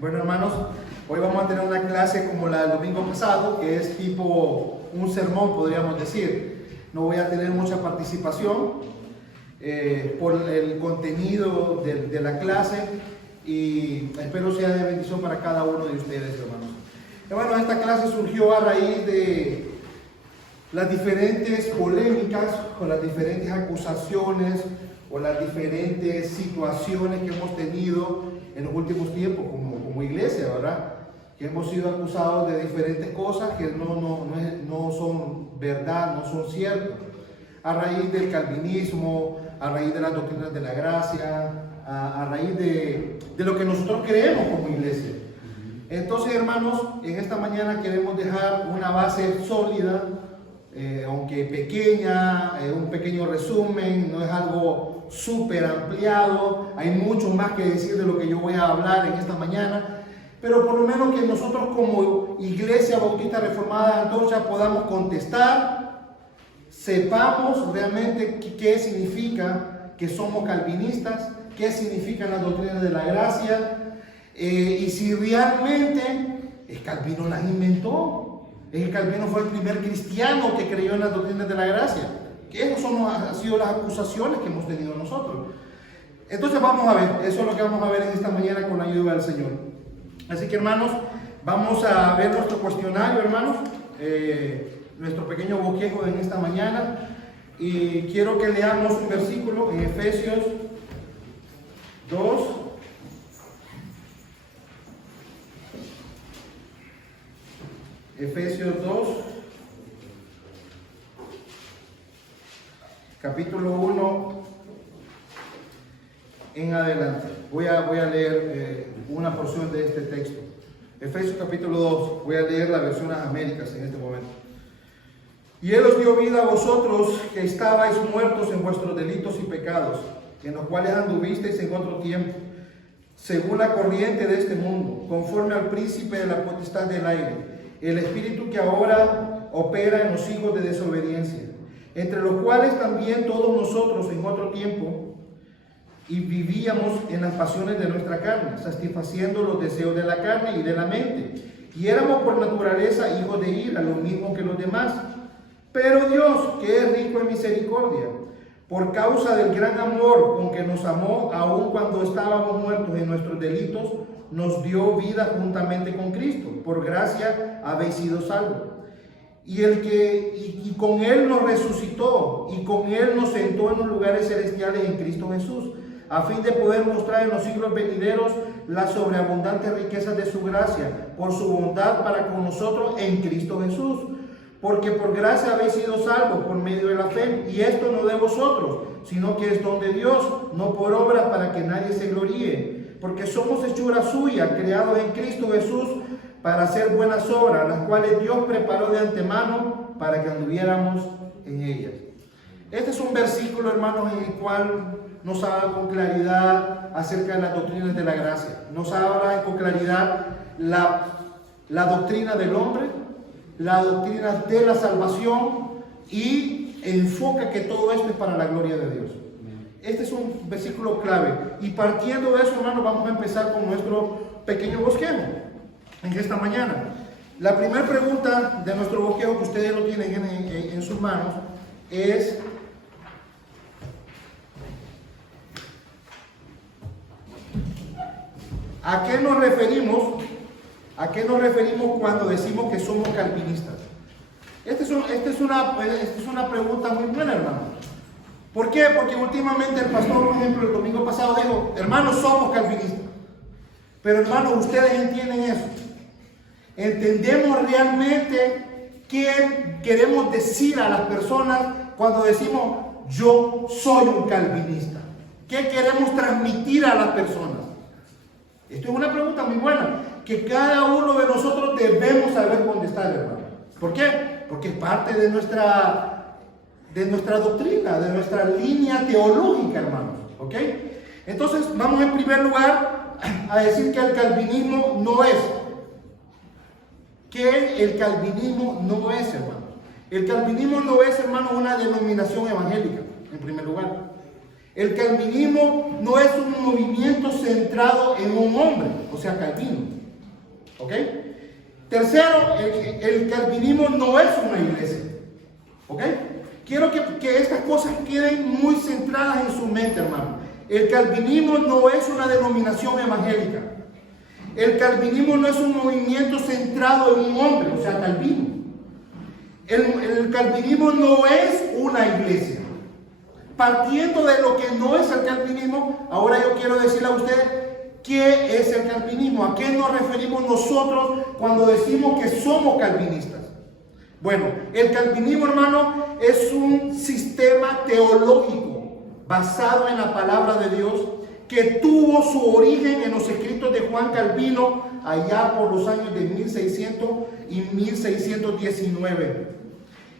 Bueno, hermanos, hoy vamos a tener una clase como la del domingo pasado, que es tipo un sermón, podríamos decir. No voy a tener mucha participación por el contenido de la clase y espero sea de bendición para cada uno de ustedes, hermanos. Bueno, esta clase surgió a raíz de las diferentes polémicas o las diferentes acusaciones o las diferentes situaciones que hemos tenido en los últimos tiempos como iglesia, ¿verdad? Que hemos sido acusados de diferentes cosas que no son verdad, no son ciertas. A raíz del calvinismo, a raíz de las doctrinas de la gracia, a raíz de lo que nosotros creemos como iglesia. Entonces, hermanos, en esta mañana queremos dejar una base sólida, aunque pequeña, un pequeño resumen, no es algo súper ampliado, hay mucho más que decir de lo que yo voy a hablar en esta mañana, pero por lo menos que nosotros como Iglesia Bautista Reformada de Antorcha podamos contestar, sepamos realmente qué significa que somos calvinistas, qué significan las doctrinas de la gracia, y si realmente el Calvino las inventó. El Calvino fue el primer cristiano que creyó en las doctrinas de la gracia. Que esas han sido las acusaciones que hemos tenido nosotros. Entonces vamos a ver, eso es lo que vamos a ver en esta mañana con la ayuda del Señor. Así que, hermanos, vamos a ver nuestro cuestionario, hermanos, nuestro pequeño bosquejo en esta mañana. Y quiero que leamos un versículo en Efesios 2. Efesios 2, capítulo 1 en adelante. Voy a leer una porción de este texto. Efesios capítulo 2, voy a leer la versión a las Américas en este momento. Y Él os dio vida a vosotros que estabais muertos en vuestros delitos y pecados, en los cuales anduvisteis en otro tiempo, según la corriente de este mundo, conforme al príncipe de la potestad del aire, el espíritu que ahora opera en los hijos de desobediencia, entre los cuales también todos nosotros en otro tiempo y vivíamos en las pasiones de nuestra carne, satisfaciendo los deseos de la carne y de la mente, y éramos por naturaleza hijos de ira, lo mismo que los demás. Pero Dios, que es rico en misericordia, por causa del gran amor con que nos amó, aun cuando estábamos muertos en nuestros delitos, nos dio vida juntamente con Cristo. Por gracia habéis sido salvos. Y con Él nos resucitó, y con Él nos sentó en los lugares celestiales en Cristo Jesús, a fin de poder mostrar en los siglos venideros las sobreabundantes riquezas de su gracia, por su bondad para con nosotros en Cristo Jesús. Porque por gracia habéis sido salvos por medio de la fe, y esto no de vosotros, sino que es don de Dios, no por obras para que nadie se gloríe. Porque somos hechura suya, creados en Cristo Jesús, para hacer buenas obras, las cuales Dios preparó de antemano para que anduviéramos en ellas. Este es un versículo, hermanos, en el cual nos habla con claridad acerca de las doctrinas de la gracia. Nos habla con claridad la doctrina del hombre, la doctrina de la salvación, y enfoca que todo esto es para la gloria de Dios. Este es un versículo clave. Y partiendo de eso, hermanos, vamos a empezar con nuestro pequeño bosquejo en esta mañana. La primera pregunta de nuestro bosquejo, que ustedes lo tienen en sus manos, es: ¿a qué nos referimos? ¿A qué nos referimos cuando decimos que somos calvinistas? Esta es una pregunta muy buena, hermano. ¿Por qué? Porque últimamente el pastor, por ejemplo, el domingo pasado dijo: hermanos, somos calvinistas. Pero, hermanos, ustedes entienden eso. ¿Entendemos realmente qué queremos decir a las personas cuando decimos yo soy un calvinista? ¿Qué queremos transmitir a las personas? Esto es una pregunta muy buena, que cada uno de nosotros debemos saber contestar, hermano. ¿Por qué? Porque es parte de nuestra doctrina, de nuestra línea teológica, hermanos. ¿Ok? Entonces, vamos en primer lugar a decir que el calvinismo no es. ¿Qué el calvinismo no es, hermanos? El calvinismo no es, hermanos, una denominación evangélica, en primer lugar. El calvinismo no es un movimiento centrado en un hombre, o sea, Calvino. ¿Ok? Tercero, el calvinismo no es una iglesia. ¿Ok? Quiero que estas cosas queden muy centradas en su mente, hermano. El calvinismo no es una denominación evangélica. El calvinismo no es un movimiento centrado en un hombre, o sea, Calvino. El calvinismo no es una iglesia. Partiendo de lo que no es el calvinismo, ahora yo quiero decirle a usted qué es el calvinismo, a qué nos referimos nosotros cuando decimos que somos calvinistas. Bueno, el calvinismo, hermano, es un sistema teológico basado en la palabra de Dios que tuvo su origen en los escritos de Juan Calvino allá por los años de 1600 y 1619,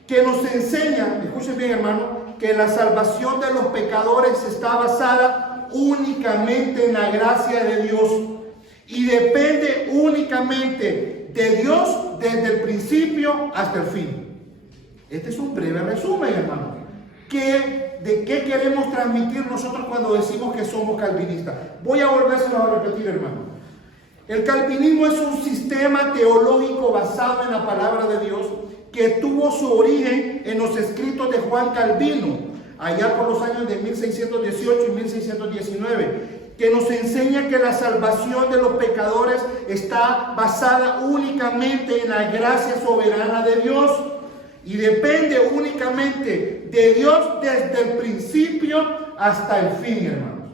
que nos enseña, escuchen bien, hermano, que la salvación de los pecadores está basada únicamente en la gracia de Dios y depende únicamente de Dios desde el principio hasta el fin. Este es un breve resumen, hermano. ¿De qué queremos transmitir nosotros cuando decimos que somos calvinistas? Voy a volvérselo a repetir, hermano. El calvinismo es un sistema teológico basado en la palabra de Dios que tuvo su origen en los escritos de Juan Calvino, allá por los años de 1618 y 1619, que nos enseña que la salvación de los pecadores está basada únicamente en la gracia soberana de Dios y depende únicamente de Dios desde el principio hasta el fin, hermanos.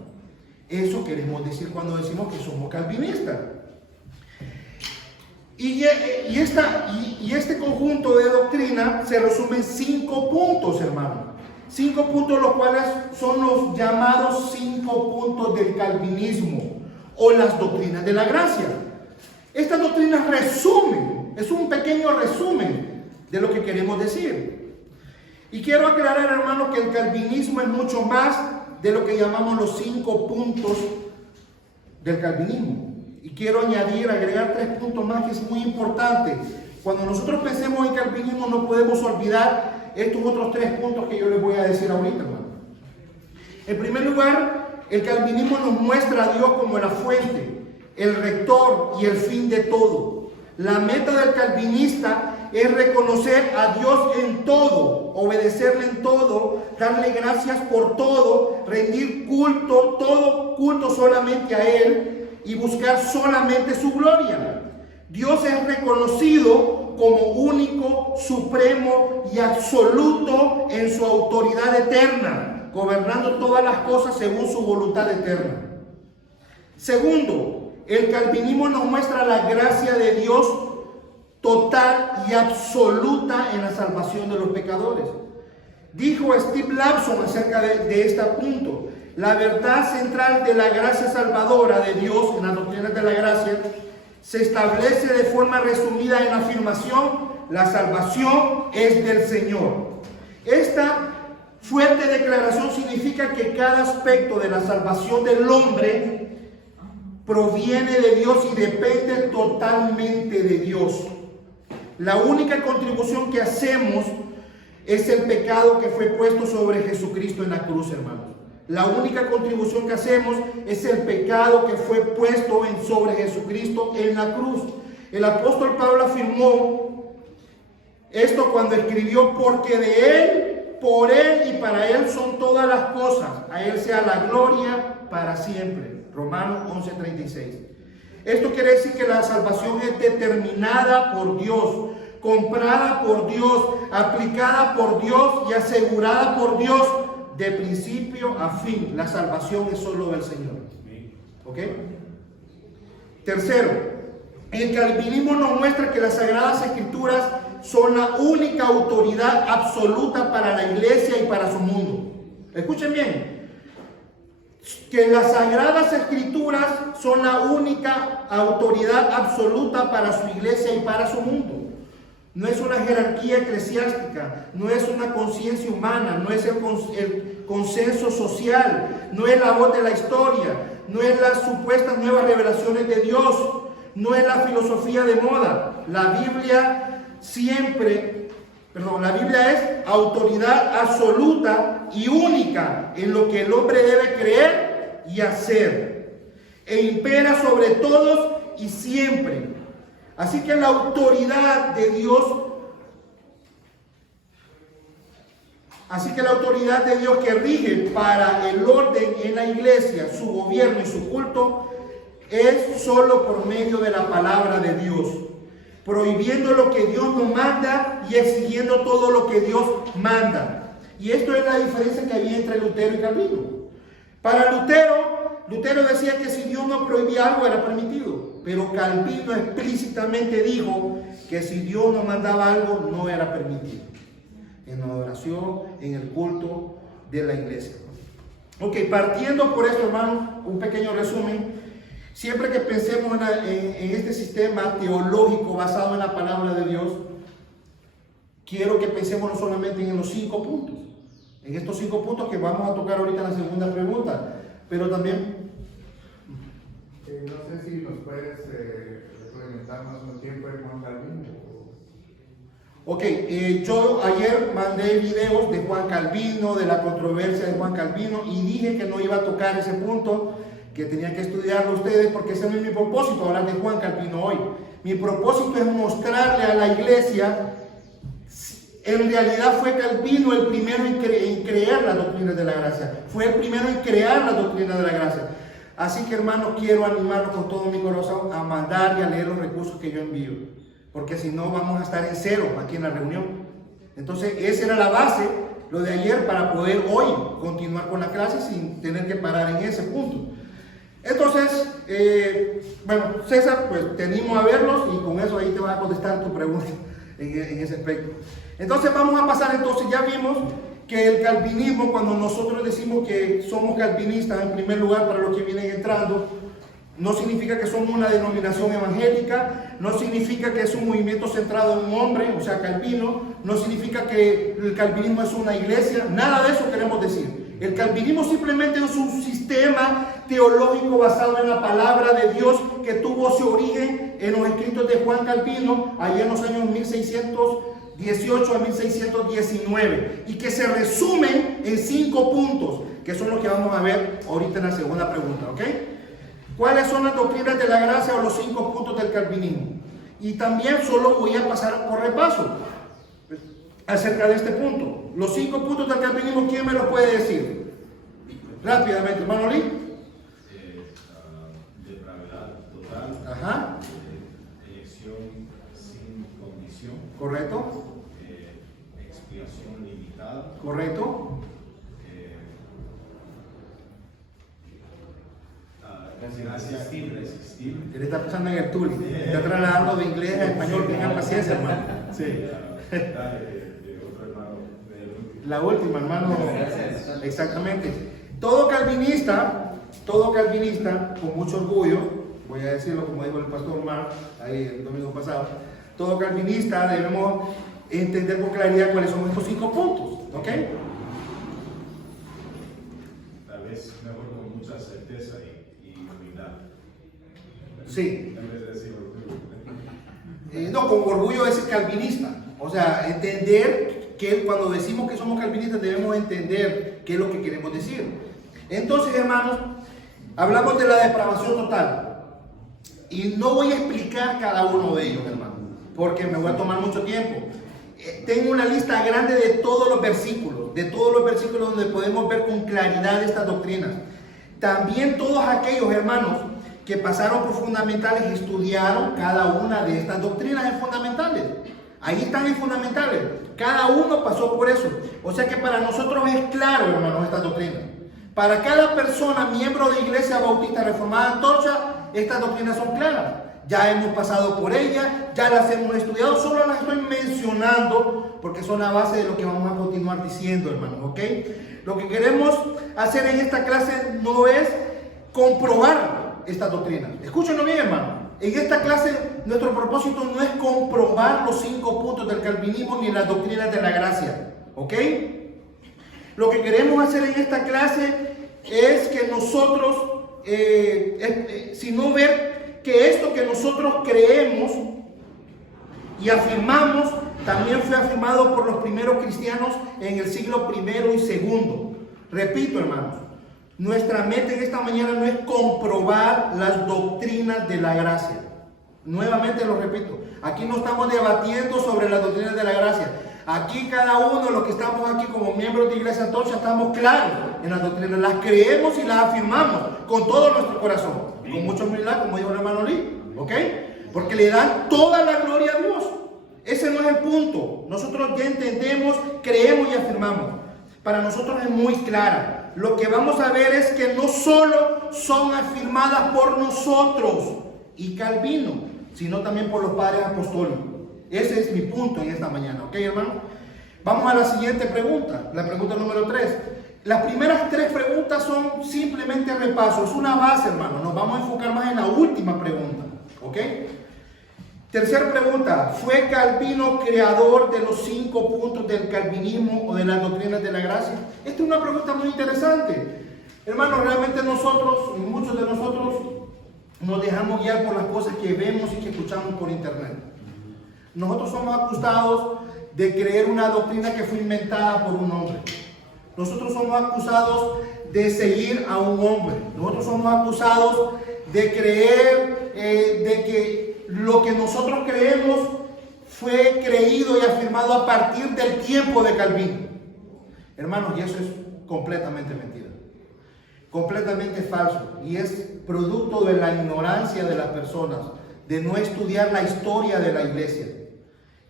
Eso queremos decir cuando decimos que somos calvinistas. Y este conjunto de doctrina se resume en 5 puntos, hermano. 5 puntos, los cuales son los llamados 5 puntos del calvinismo o las doctrinas de la gracia. Estas doctrinas resumen, es un pequeño resumen de lo que queremos decir. Y quiero aclarar, hermano, que el calvinismo es mucho más de lo que llamamos los 5 puntos del calvinismo. Y quiero agregar 3 puntos más que es muy importante. Cuando nosotros pensemos en calvinismo no podemos olvidar estos otros 3 puntos que yo les voy a decir ahorita, hermano. En primer lugar, el calvinismo nos muestra a Dios como la fuente, el rector y el fin de todo. La meta del calvinista es reconocer a Dios en todo, obedecerle en todo, darle gracias por todo, rendir todo culto solamente a Él y buscar solamente su gloria. Dios es reconocido como único, supremo y absoluto en su autoridad eterna, gobernando todas las cosas según su voluntad eterna. Segundo, el calvinismo nos muestra la gracia de Dios total y absoluta en la salvación de los pecadores. Dijo Steve Lawson acerca de este punto: la verdad central de la gracia salvadora de Dios en las doctrinas de la gracia se establece de forma resumida en la afirmación: la salvación es del Señor. Esta fuerte declaración significa que cada aspecto de la salvación del hombre proviene de Dios y depende totalmente de Dios. La única contribución que hacemos es el pecado que fue puesto sobre Jesucristo en la cruz, hermanos. La única contribución que hacemos es el pecado que fue puesto sobre Jesucristo en la cruz. El apóstol Pablo afirmó esto cuando escribió: porque de Él, por Él y para Él son todas las cosas. A Él sea la gloria para siempre. Romanos 11:36. Esto quiere decir que la salvación es determinada por Dios, comprada por Dios, aplicada por Dios y asegurada por Dios de principio a fin. La salvación es solo del Señor. ¿Ok? Tercero, el calvinismo nos muestra que las Sagradas Escrituras son la única autoridad absoluta para la iglesia y para su mundo. Escuchen bien. Que las Sagradas Escrituras son la única autoridad absoluta para su iglesia y para su mundo. No es una jerarquía eclesiástica, no es una conciencia humana, no es el consenso social, no es la voz de la historia, no es las supuestas nuevas revelaciones de Dios, no es la filosofía de moda. La Biblia siempre La Biblia es autoridad absoluta y única en lo que el hombre debe creer y hacer, e impera sobre todos y siempre. Así que la autoridad de Dios, que rige para el orden en la iglesia, su gobierno y su culto, es solo por medio de la palabra de Dios, prohibiendo lo que Dios no manda y exigiendo todo lo que Dios manda. Y esto es la diferencia que había entre Lutero y Calvino. Para Lutero decía que si Dios no prohibía algo era permitido, pero Calvino explícitamente dijo que si Dios no mandaba algo no era permitido en la adoración, en el culto de la iglesia. Ok, partiendo por esto, hermano, un pequeño resumen. Siempre que pensemos en este sistema teológico basado en la palabra de Dios, quiero que pensemos no solamente en los 5 puntos, en estos 5 puntos que vamos a tocar ahorita en la segunda pregunta, pero también... no sé si nos puedes representar más un tiempo de Juan Calvino. Ok, yo ayer mandé videos de Juan Calvino, de la controversia de Juan Calvino, y dije que no iba a tocar ese punto, que tenían que estudiarlo ustedes, porque ese no es mi propósito, hablar de Juan Calvino hoy. Mi propósito es mostrarle a la iglesia, en realidad fue Calvino el primero en crear las doctrinas de la gracia, fue el primero en crear las doctrinas de la gracia. Así que, hermanos, quiero animarlos con todo mi corazón a mandar y a leer los recursos que yo envío, porque si no vamos a estar en cero aquí en la reunión. Entonces, esa era la base, lo de ayer, para poder hoy continuar con la clase sin tener que parar en ese punto. Entonces, bueno, César, pues te animo a verlos y con eso ahí te va a contestar tu pregunta en ese aspecto. Entonces vamos a pasar, entonces ya vimos que el calvinismo, cuando nosotros decimos que somos calvinistas, en primer lugar para los que vienen entrando, no significa que somos una denominación evangélica, no significa que es un movimiento centrado en un hombre, o sea, Calvino, no significa que el calvinismo es una iglesia, nada de eso queremos decir. El calvinismo simplemente es un sistema teológico basado en la palabra de Dios que tuvo su origen en los escritos de Juan Calvino, allá en los años 1618 a 1619, y que se resumen en 5 puntos, que son los que vamos a ver ahorita en la segunda pregunta, ¿ok? ¿Cuáles son las doctrinas de la gracia o los 5 puntos del calvinismo? Y también solo voy a pasar por repaso acerca de este punto. Los 5 puntos del calvinismo, ¿quién me los puede decir? Rápidamente, hermano Lee. Depravidad total. Ajá. Elección sin condición. Correcto. Expiación limitada. Correcto. Irresistible. Él está pensando en el Tuli. Está trasladando de inglés a español. Tengan paciencia, hermano. Sí. La última, hermano. Exactamente. Todo calvinista, con mucho orgullo, voy a decirlo como dijo el pastor Mar ahí el domingo pasado, todo calvinista debemos entender con claridad cuáles son estos 5 puntos, ¿ok? Tal vez mejor con mucha certeza y humildad. Sí. En vez de decir orgullo. No, con orgullo es calvinista. O sea, entender que cuando decimos que somos calvinistas debemos entender qué es lo que queremos decir. Entonces, hermanos, hablamos de la depravación total. Y no voy a explicar cada uno de ellos, hermano, porque me voy a tomar mucho tiempo. Tengo una lista grande de todos los versículos donde podemos ver con claridad estas doctrinas. También todos aquellos hermanos que pasaron por fundamentales estudiaron cada una de estas doctrinas en fundamentales. Ahí están en fundamentales. Cada uno pasó por eso. O sea que para nosotros es claro, hermanos, esta doctrina. Para cada persona, miembro de Iglesia Bautista Reformada Antorcha, estas doctrinas son claras. Ya hemos pasado por ellas, ya las hemos estudiado, solo las estoy mencionando porque son la base de lo que vamos a continuar diciendo, hermanos, ¿ok? Lo que queremos hacer en esta clase no es comprobar estas doctrinas. Escúchenlo bien, hermano. En esta clase nuestro propósito no es comprobar los 5 puntos del calvinismo ni las doctrinas de la gracia, ¿ok? Lo que queremos hacer en esta clase es que nosotros, sino ver que esto que nosotros creemos y afirmamos también fue afirmado por los primeros cristianos en el siglo I y II. Repito, hermanos, nuestra meta en esta mañana no es comprobar las doctrinas de la gracia. Nuevamente lo repito, aquí no estamos debatiendo sobre las doctrinas de la gracia. Aquí cada uno de los que estamos aquí como miembros de Iglesia Antorcha estamos claros en las doctrinas. Las creemos y las afirmamos con todo nuestro corazón. Con mucha humildad, como dijo el hermano Lee. ¿Ok? Porque le dan toda la gloria a Dios. Ese no es el punto. Nosotros ya entendemos, creemos y afirmamos. Para nosotros es muy clara. Lo que vamos a ver es que no solo son afirmadas por nosotros y Calvino, sino también por los padres apostólicos. Ese es mi punto en esta mañana. ¿Ok, hermano? Vamos a la siguiente pregunta. La pregunta número 3. Las primeras 3 preguntas son simplemente repaso. Es una base, hermano. Nos vamos a enfocar más en la última pregunta. ¿Ok? Tercera pregunta, ¿fue Calvino creador de los 5 puntos del calvinismo o de las doctrinas de la gracia? Esta es una pregunta muy interesante. Hermanos, realmente nosotros, muchos de nosotros, nos dejamos guiar por las cosas que vemos y que escuchamos por internet. Nosotros somos acusados de creer una doctrina que fue inventada por un hombre. Nosotros somos acusados de seguir a un hombre. Nosotros somos acusados de creer de que lo que nosotros creemos fue creído y afirmado a partir del tiempo de Calvino. Hermanos, y eso es completamente mentira. Completamente falso. Y es producto de la ignorancia de las personas, de no estudiar la historia de la iglesia.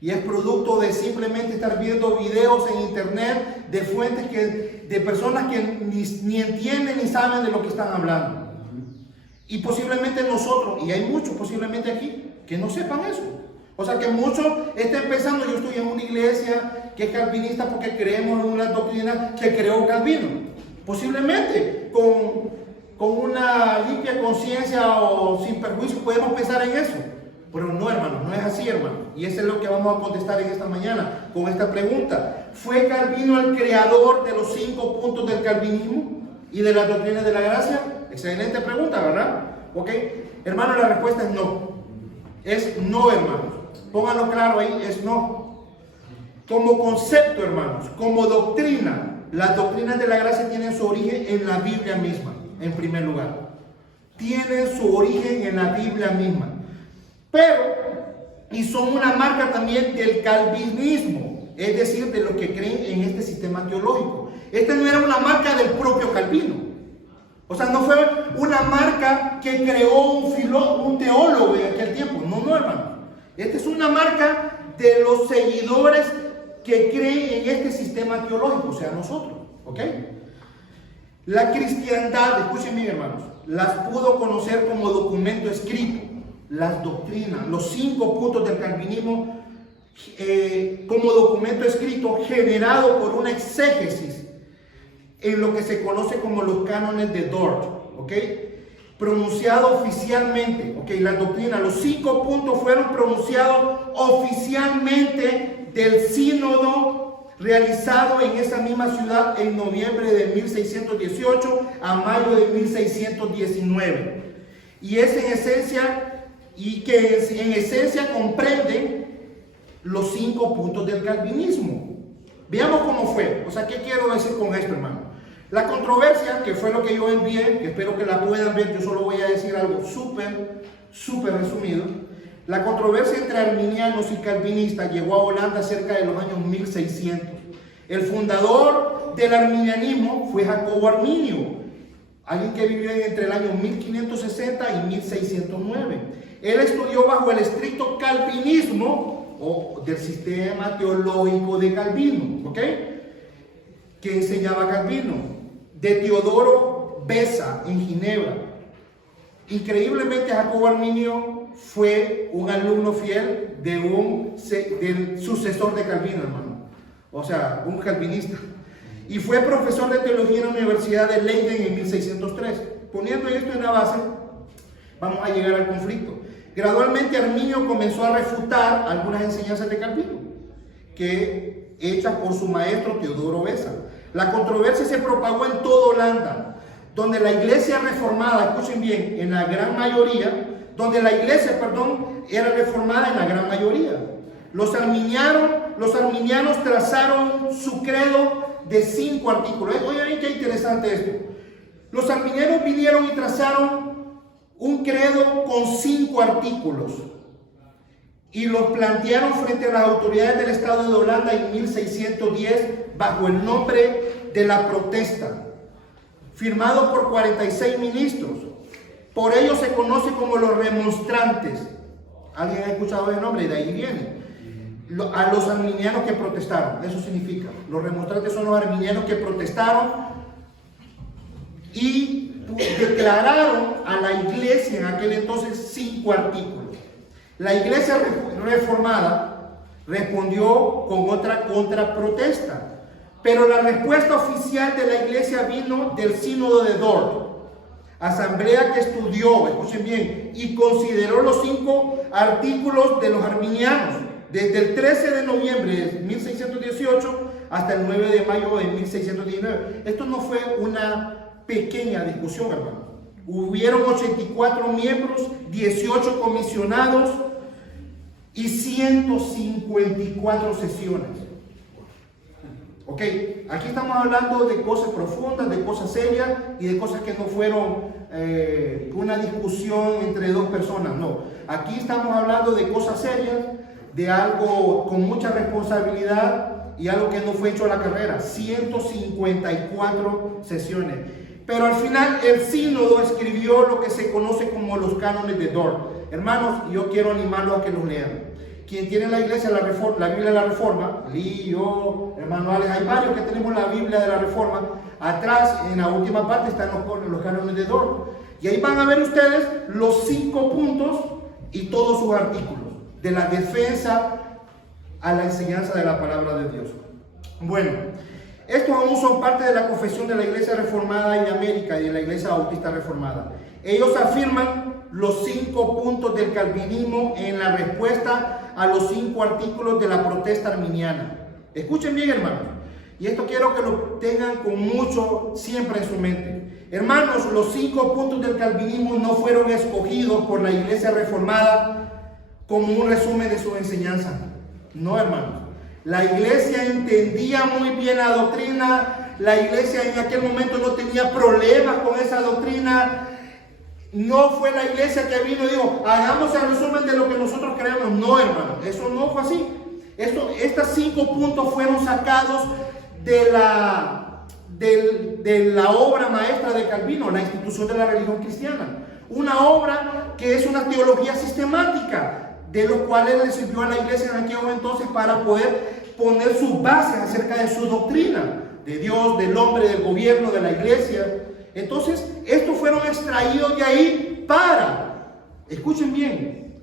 Y es producto de simplemente estar viendo videos en internet de fuentes de personas que ni entienden ni saben de lo que están hablando. Y posiblemente nosotros, y hay muchos posiblemente aquí, que no sepan eso. O sea que muchos estén pensando, yo estoy en una iglesia que es calvinista porque creemos en una doctrina que creó Calvino. Posiblemente con una limpia conciencia o sin perjuicio podemos pensar en eso. Pero no, hermano, no es así, hermano. Y eso es lo que vamos a contestar en esta mañana con esta pregunta. ¿Fue Calvino el creador de los 5 puntos del calvinismo y de las doctrinas de la gracia? Excelente pregunta, ¿verdad? ¿Ok? Hermano, la respuesta es no. Es no, hermanos. Pónganlo claro ahí, es no. Como concepto, hermanos, como doctrina, las doctrinas de la gracia tienen su origen en la Biblia misma, en primer lugar. Tienen su origen en la Biblia misma. Pero, y son una marca también del calvinismo, es decir, de lo que creen en este sistema teológico. Esta no era una marca del propio Calvino. O sea, no fue una marca que creó un teólogo en aquel tiempo. No, hermano. Esta es una marca de los seguidores que creen en este sistema teológico, o sea, nosotros. ¿Ok? La cristiandad, escuchen bien, hermanos, las pudo conocer como documento escrito. Las doctrinas, los 5 puntos del calvinismo como documento escrito generado por una exégesis en lo que se conoce como los cánones de Dort, ¿ok? Pronunciado oficialmente, ¿ok? La doctrina, los 5 puntos fueron pronunciados oficialmente del sínodo realizado en esa misma ciudad en noviembre de 1618 a mayo de 1619. Y es en esencia, comprenden los 5 puntos del calvinismo. Veamos cómo fue. O sea, ¿qué quiero decir con esto, hermano? La controversia, que fue lo que yo envié, que espero que la puedan ver, yo solo voy a decir algo súper resumido. La controversia entre arminianos y calvinistas llegó a Holanda cerca de los años 1600. El fundador del arminianismo fue Jacobo Arminio, alguien que vivió entre el año 1560 y 1609. Él estudió bajo el estricto calvinismo o del sistema teológico de Calvino, ¿ok? Que enseñaba Calvino, de Teodoro Beza en Ginebra. Increíblemente, Jacobo Arminio fue un alumno fiel del sucesor de Calvino, hermano. O sea, un calvinista. Y fue profesor de teología en la Universidad de Leiden en 1603. Poniendo esto en la base, vamos a llegar al conflicto. Gradualmente Arminio comenzó a refutar algunas enseñanzas de Calvino, hechas por su maestro Teodoro Beza. La controversia se propagó en toda Holanda, donde la iglesia reformada, escuchen bien, era reformada en la gran mayoría. Los arminianos trazaron su credo de 5 artículos. Oigan, qué interesante esto. Los arminianos vinieron y trazaron un credo con 5 artículos y los plantearon frente a las autoridades del Estado de Holanda en 1610 bajo el nombre de la protesta, firmado por 46 ministros. Por ello se conoce como los remonstrantes. ¿Alguien ha escuchado el nombre? De ahí viene. A los arminianos que protestaron, eso significa. Los remonstrantes son los arminianos que protestaron y declararon a la iglesia en aquel entonces 5 artículos. La iglesia reformada respondió con otra contraprotesta, pero la respuesta oficial de la iglesia vino del sínodo de Dort, asamblea que estudió, escuchen bien, y consideró los 5 artículos de los arminianos desde el 13 de noviembre de 1618 hasta el 9 de mayo de 1619. Esto no fue una pequeña discusión, hermano. Hubieron 84 miembros, 18 comisionados y 154 sesiones. Ok, aquí estamos hablando de cosas profundas, de cosas serias y de cosas que no fueron una discusión entre 2 personas, no. Aquí estamos hablando de cosas serias, de algo con mucha responsabilidad y algo que no fue hecho a la carrera. 154 sesiones. Pero al final el sínodo escribió lo que se conoce como los cánones de Dort. Hermanos, yo quiero animarlos a que los lean. Quien tiene la iglesia, la Biblia de la Reforma, Lee, yo, hermano Alex, hay varios que tenemos la Biblia de la Reforma. Atrás, en la última parte, están los cánones de Dort. Y ahí van a ver ustedes los 5 puntos y todos sus artículos de la defensa a la enseñanza de la palabra de Dios. Bueno, estos aún son parte de la confesión de la Iglesia Reformada de América y de la Iglesia Bautista Reformada. Ellos afirman los 5 puntos del calvinismo en la respuesta a los 5 artículos de la protesta arminiana. Escuchen bien, hermanos, y esto quiero que lo tengan con mucho siempre en su mente. Hermanos, los 5 puntos del calvinismo no fueron escogidos por la Iglesia Reformada como un resumen de su enseñanza. No, hermanos. La iglesia entendía muy bien la doctrina. La iglesia en aquel momento no tenía problemas con esa doctrina. No fue la iglesia que vino y dijo, hagamos el resumen de lo que nosotros creemos. No, hermanos, eso no fue así. Estos 5 puntos fueron sacados de la obra maestra de Calvino, la institución de la religión cristiana. Una obra que es una teología sistemática, de los cuales le sirvió a la iglesia en aquel entonces para poder poner sus bases acerca de su doctrina, de Dios, del hombre, del gobierno, de la iglesia. Entonces, estos fueron extraídos de ahí escuchen bien,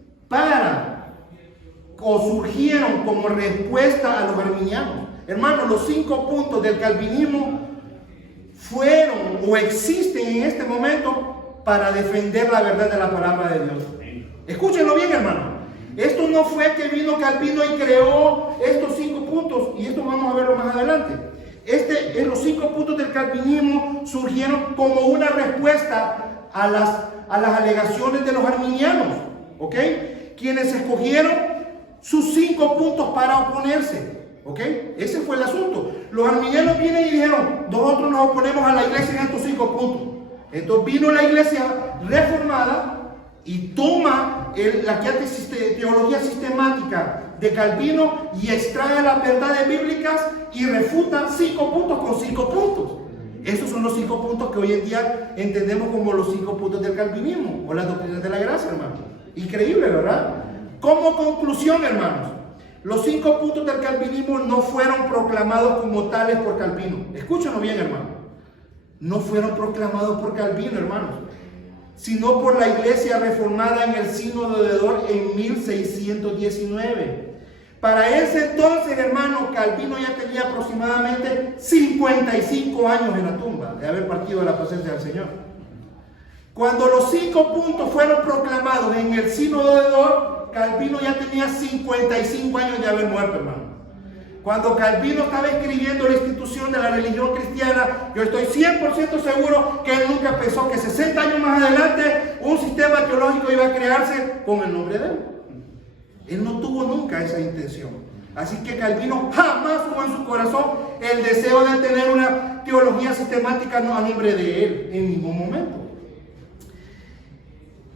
o surgieron como respuesta a los arminianos. Hermanos, los 5 puntos del calvinismo fueron o existen en este momento para defender la verdad de la palabra de Dios. Escúchenlo bien, hermano. Esto no fue que vino Calvino y creó estos 5 puntos, y esto vamos a verlo más adelante. Los 5 puntos del calvinismo surgieron como una respuesta a las alegaciones de los arminianos, ¿ok? Quienes escogieron sus 5 puntos para oponerse, ¿ok? Ese fue el asunto. Los arminianos vienen y dijeron, nosotros nos oponemos a la iglesia en estos 5 puntos. Entonces vino la iglesia reformada y toma la teología sistemática de Calvino y extrae las verdades bíblicas y refuta 5 puntos con 5 puntos. Esos son los 5 puntos que hoy en día entendemos como los 5 puntos del calvinismo o las doctrinas de la gracia, hermanos. Increíble, ¿verdad? Como conclusión, hermanos, los 5 puntos del calvinismo no fueron proclamados como tales por Calvino. Escúchenlo bien, hermano. No fueron proclamados por Calvino, hermanos, sino por la iglesia reformada en el sínodo de Dort en 1619. Para ese entonces, hermano, Calvino ya tenía aproximadamente 55 años en la tumba de haber partido de la presencia del Señor. Cuando los 5 puntos fueron proclamados en el sínodo de Dort, Calvino ya tenía 55 años de haber muerto, hermano. Cuando Calvino estaba escribiendo la institución de la religión cristiana, yo estoy 100% seguro que él nunca pensó que 60 años más adelante un sistema teológico iba a crearse con el nombre de él. Él no tuvo nunca esa intención. Así que Calvino jamás tuvo en su corazón el deseo de tener una teología sistemática a nombre de él, en ningún momento.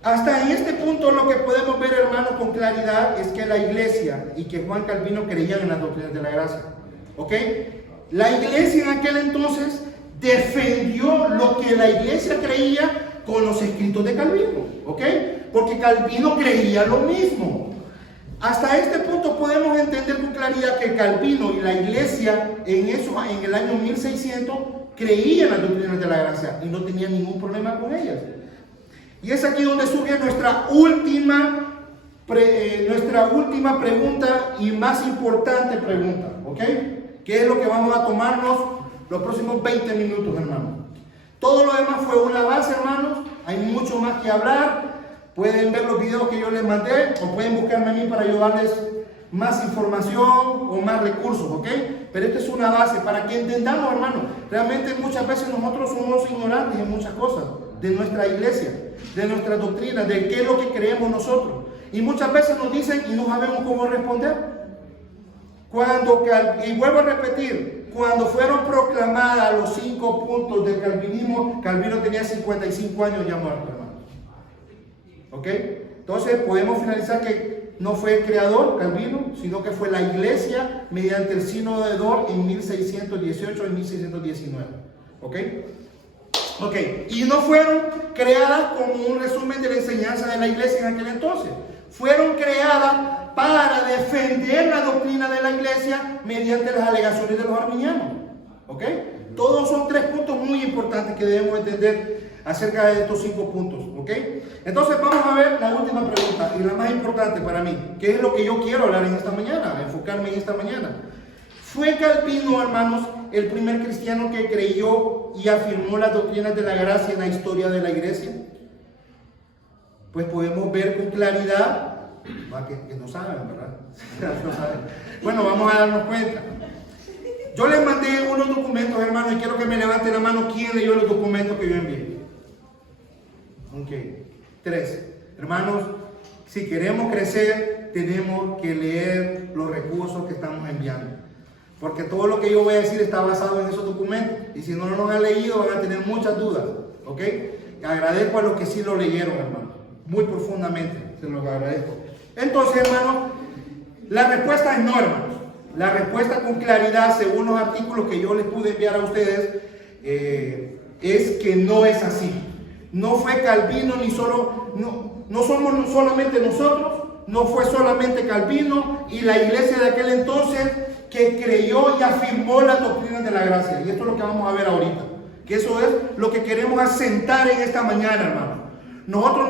Hasta en este punto lo que podemos ver, hermanos, con claridad es que la iglesia y que Juan Calvino creían en las doctrinas de la gracia. ¿Ok? La iglesia en aquel entonces defendió lo que la iglesia creía con los escritos de Calvino. ¿Ok? Porque Calvino creía lo mismo. Hasta este punto podemos entender con claridad que Calvino y la iglesia en el año 1600 creían en las doctrinas de la gracia y no tenían ningún problema con ellas. Y es aquí donde surge nuestra última pregunta y más importante pregunta, ¿ok? ¿Qué es lo que vamos a tomarnos los próximos 20 minutos, hermanos? Todo lo demás fue una base, hermanos. Hay mucho más que hablar. Pueden ver los videos que yo les mandé o pueden buscarme a mí para ayudarles más información o más recursos, ¿ok? Pero esta es una base para que entendamos, hermanos. Realmente muchas veces nosotros somos ignorantes en muchas cosas de nuestra iglesia, de nuestra doctrina, de qué es lo que creemos nosotros. Y muchas veces nos dicen y no sabemos cómo responder. Y vuelvo a repetir, cuando fueron proclamadas los 5 puntos del calvinismo, Calvino tenía 55 años ya muerto, hermano. ¿Ok? Entonces podemos finalizar que no fue el creador Calvino, sino que fue la iglesia mediante el sínodo de Dort en 1618 y 1619. ¿Ok? Ok, y no fueron creadas como un resumen de la enseñanza de la iglesia en aquel entonces. Fueron creadas para defender la doctrina de la iglesia mediante las alegaciones de los arminianos. ¿Ok? Todos son 3 puntos muy importantes que debemos entender acerca de estos 5 puntos. ¿Ok? Entonces vamos a ver la última pregunta y la más importante para mí. ¿Qué es lo que yo quiero hablar en esta mañana? Enfocarme en esta mañana. ¿Fue Calvino, hermanos, el primer cristiano que creyó y afirmó las doctrinas de la gracia en la historia de la iglesia? Pues podemos ver con claridad, que no saben, ¿verdad? No saben. Bueno, vamos a darnos cuenta. Yo les mandé unos documentos, hermanos, y quiero que me levanten la mano quién leyó los documentos que yo envié. Ok, 3. Hermanos, si queremos crecer, tenemos que leer los recursos que estamos enviando. Porque todo lo que yo voy a decir está basado en esos documentos. Y si no los han leído, van a tener muchas dudas. ¿Ok? Agradezco a los que sí lo leyeron, hermano. Muy profundamente. Se los agradezco. Entonces, hermano, la respuesta es no, hermanos. La respuesta con claridad, según los artículos que yo les pude enviar a ustedes, es que no es así. No fue Calvino ni solo, no somos solamente nosotros, no fue solamente Calvino y la iglesia de aquel entonces que creyó y afirmó las doctrinas de la gracia. Y esto es lo que vamos a ver ahorita. Que eso es lo que queremos asentar en esta mañana, hermano. Nosotros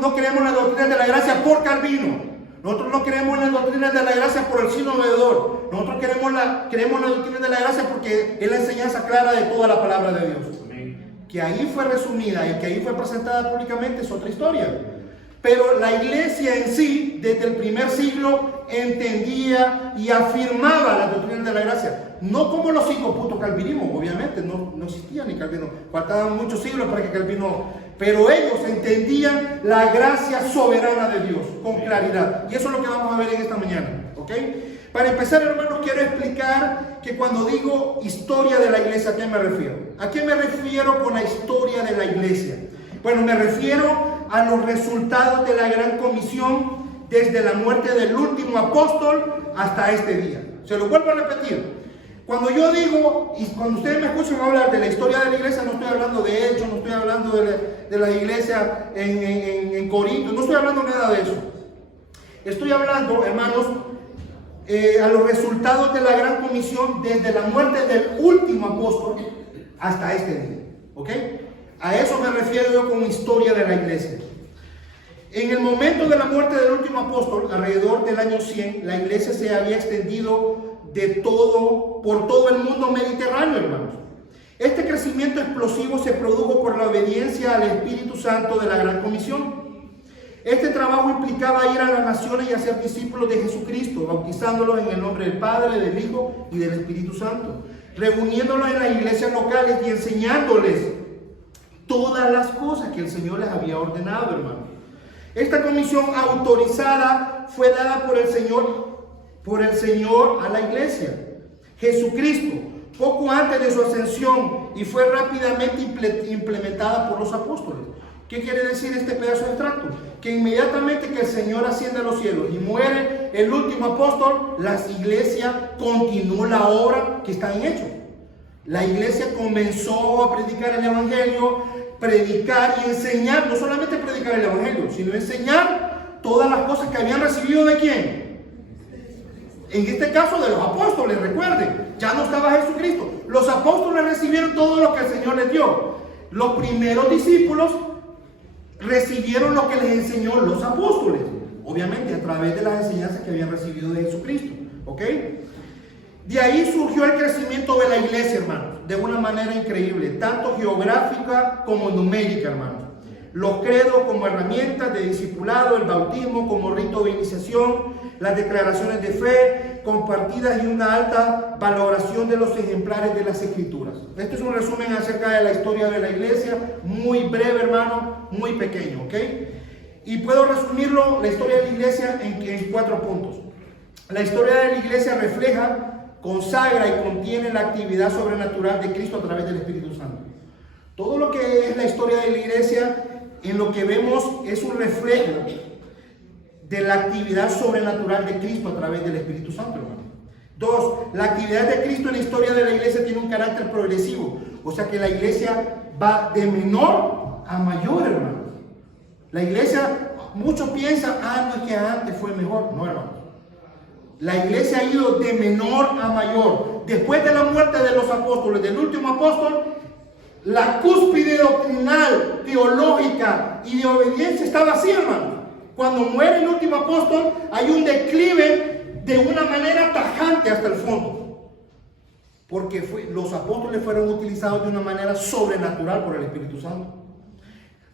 no creemos en las doctrinas de la gracia por Calvino. Nosotros no creemos en las doctrinas de la gracia por el sínodo de Dort. Nosotros creemos en las doctrinas de la gracia porque es la enseñanza clara de toda la palabra de Dios. Que ahí fue resumida y que ahí fue presentada públicamente es otra historia. Pero la iglesia en sí, desde el primer siglo, entendía y afirmaba las doctrinas de la gracia. No como los 5 puntos calvinismo, obviamente, no existía ni Calvino. Faltaban muchos siglos para que Calvino... Pero ellos entendían la gracia soberana de Dios con claridad. Y eso es lo que vamos a ver en esta mañana. ¿Ok? Para empezar, hermanos, quiero explicar que cuando digo historia de la iglesia, ¿a qué me refiero? ¿A qué me refiero con la historia de la iglesia? Bueno, me refiero a los resultados de la gran comisión desde la muerte del último apóstol hasta este día. Se lo vuelvo a repetir. Cuando yo digo, y cuando ustedes me escuchan hablar de la historia de la iglesia, no estoy hablando de Hechos, no estoy hablando de la iglesia en Corinto, no estoy hablando nada de eso. Estoy hablando, hermanos, a los resultados de la gran comisión desde la muerte del último apóstol hasta este día. ¿Ok? A eso me refiero yo con historia de la iglesia. En el momento de la muerte del último apóstol, alrededor del año 100, la iglesia se había extendido por todo el mundo mediterráneo, hermanos. Este crecimiento explosivo se produjo por la obediencia al Espíritu Santo de la Gran Comisión. Este trabajo implicaba ir a las naciones y hacer discípulos de Jesucristo, bautizándolos en el nombre del Padre, del Hijo y del Espíritu Santo, reuniéndolos en las iglesias locales y enseñándoles todas las cosas que el Señor les había ordenado, hermanos. Esta comisión autorizada fue dada por el Señor a la iglesia. Jesucristo, poco antes de su ascensión, y fue rápidamente implementada por los apóstoles. ¿Qué quiere decir este pedazo de extracto? Que inmediatamente que el Señor asciende a los cielos y muere el último apóstol, la iglesia continuó la obra que está en Hechos. La iglesia comenzó a predicar el evangelio, predicar y enseñar, no solamente predicar el evangelio, sino enseñar todas las cosas que habían recibido ¿de quién? En este caso de los apóstoles, recuerden, ya no estaba Jesucristo. Los apóstoles recibieron todo lo que el Señor les dio. Los primeros discípulos recibieron lo que les enseñó los apóstoles, obviamente a través de las enseñanzas que habían recibido de Jesucristo, ¿ok? De ahí surgió el crecimiento de la iglesia, hermanos, de una manera increíble, tanto geográfica como numérica, hermanos. Los credos como herramientas de discipulado, el bautismo como rito de iniciación, las declaraciones de fe compartidas y una alta valoración de los ejemplares de las Escrituras. Este es un resumen acerca de la historia de la iglesia, muy breve, hermano, muy pequeño, ¿ok? Y puedo resumirlo, la historia de la iglesia, en 4 puntos. La historia de la iglesia refleja, consagra y contiene la actividad sobrenatural de Cristo a través del Espíritu Santo. Todo lo que es la historia de la iglesia, en lo que vemos es un reflejo de la actividad sobrenatural de Cristo a través del Espíritu Santo, hermano. 2, la actividad de Cristo en la historia de la iglesia tiene un carácter progresivo, o sea que la iglesia va de menor a mayor, hermano. La iglesia, muchos piensan, no es que antes fue mejor. No, hermano. La iglesia ha ido de menor a mayor. Después de la muerte de los apóstoles, del último apóstol, la cúspide doctrinal, teológica y de obediencia está vacía, hermano. Cuando muere el último apóstol, hay un declive de una manera tajante hasta el fondo. Porque los apóstoles fueron utilizados de una manera sobrenatural por el Espíritu Santo.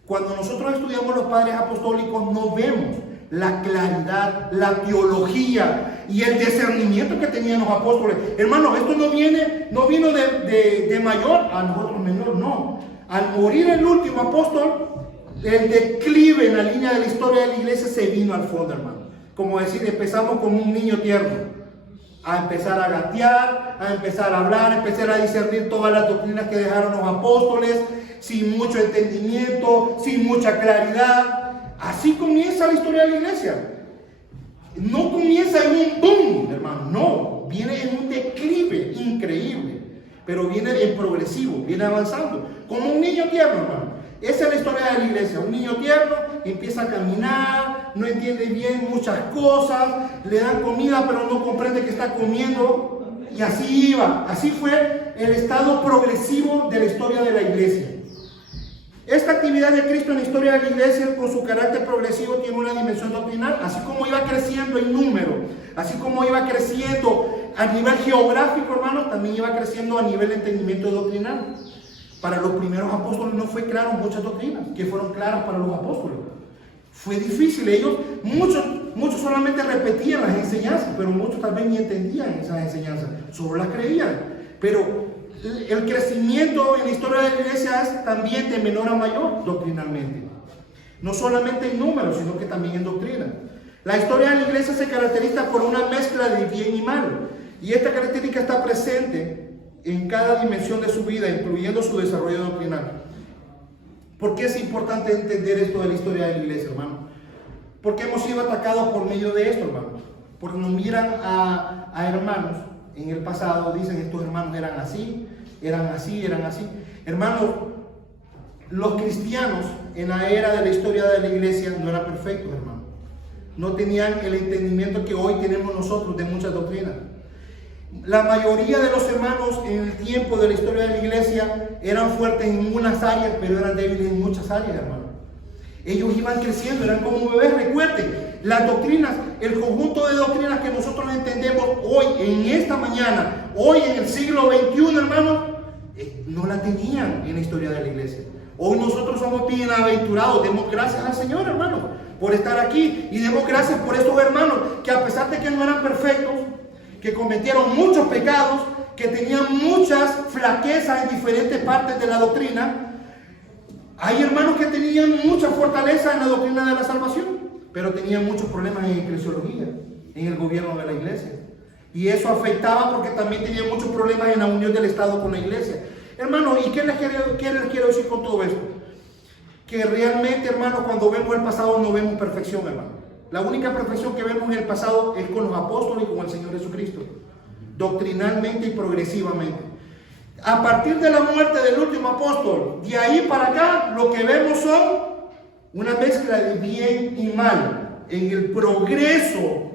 Cuando nosotros estudiamos los padres apostólicos, no vemos la claridad, la teología y el discernimiento que tenían los apóstoles. Hermanos, esto no vino de mayor a nosotros menor, no. Al morir el último apóstol, el declive en la línea de la historia de la iglesia se vino al fondo, hermano. Como decir, empezamos como un niño tierno, a empezar a gatear, a empezar a hablar, a empezar a discernir todas las doctrinas que dejaron los apóstoles, sin mucho entendimiento, sin mucha claridad. Así comienza la historia de la iglesia. No comienza en un boom, hermano, no. Viene en un declive increíble, pero viene en progresivo, viene avanzando, como un niño tierno, hermano. Esa es la historia de la iglesia. Un niño tierno empieza a caminar, no entiende bien muchas cosas, le dan comida pero no comprende que está comiendo, y así iba. Así fue el estado progresivo de la historia de la iglesia. Esta actividad de Cristo en la historia de la iglesia, con su carácter progresivo, tiene una dimensión doctrinal. Así como iba creciendo en número, así como iba creciendo a nivel geográfico, hermanos, también iba creciendo a nivel de entendimiento doctrinal. Para los primeros apóstoles no fue claro muchas doctrinas que fueron claras para los apóstoles. Fue difícil. Ellos, muchos solamente repetían las enseñanzas, pero muchos tal vez ni entendían esas enseñanzas, solo las creían. Pero el crecimiento en la historia de la iglesia es también de menor a mayor doctrinalmente. No solamente en números, sino que también en doctrina. La historia de la iglesia se caracteriza por una mezcla de bien y mal. Y esta característica está presente en cada dimensión de su vida, incluyendo su desarrollo doctrinal. ¿Por qué es importante entender esto de la historia de la iglesia, hermano? Porque hemos sido atacados por medio de esto, hermano. Porque nos miran a hermanos en el pasado, dicen estos hermanos eran así, eran así, eran así. Hermanos, los cristianos en la era de la historia de la iglesia no eran perfectos, hermano. No tenían el entendimiento que hoy tenemos nosotros de muchas doctrinas. La mayoría de los hermanos en el tiempo de la historia de la iglesia eran fuertes en unas áreas, pero eran débiles en muchas áreas, hermano. Ellos iban creciendo, eran como bebés. Recuerden, las doctrinas, el conjunto de doctrinas que nosotros entendemos hoy, en esta mañana, hoy en el siglo XXI, hermano, no la tenían en la historia de la iglesia. Hoy nosotros somos bienaventurados. Demos gracias al Señor, hermano, por estar aquí. Y demos gracias por estos hermanos que, a pesar de que no eran perfectos, que cometieron muchos pecados, que tenían muchas flaquezas en diferentes partes de la doctrina, Hay hermanos que tenían mucha fortaleza en la doctrina de la salvación, pero tenían muchos problemas en eclesiología, en el gobierno de la iglesia. Y eso afectaba porque también tenían muchos problemas en la unión del Estado con la iglesia. Hermanos, ¿y qué les quiero decir con todo esto? Que realmente, hermanos, cuando vemos el pasado no vemos perfección, hermano. La única perfección que vemos en el pasado es con los apóstoles y con el Señor Jesucristo, doctrinalmente y progresivamente. A partir de la muerte del último apóstol, de ahí para acá, lo que vemos son una mezcla de bien y mal en el progreso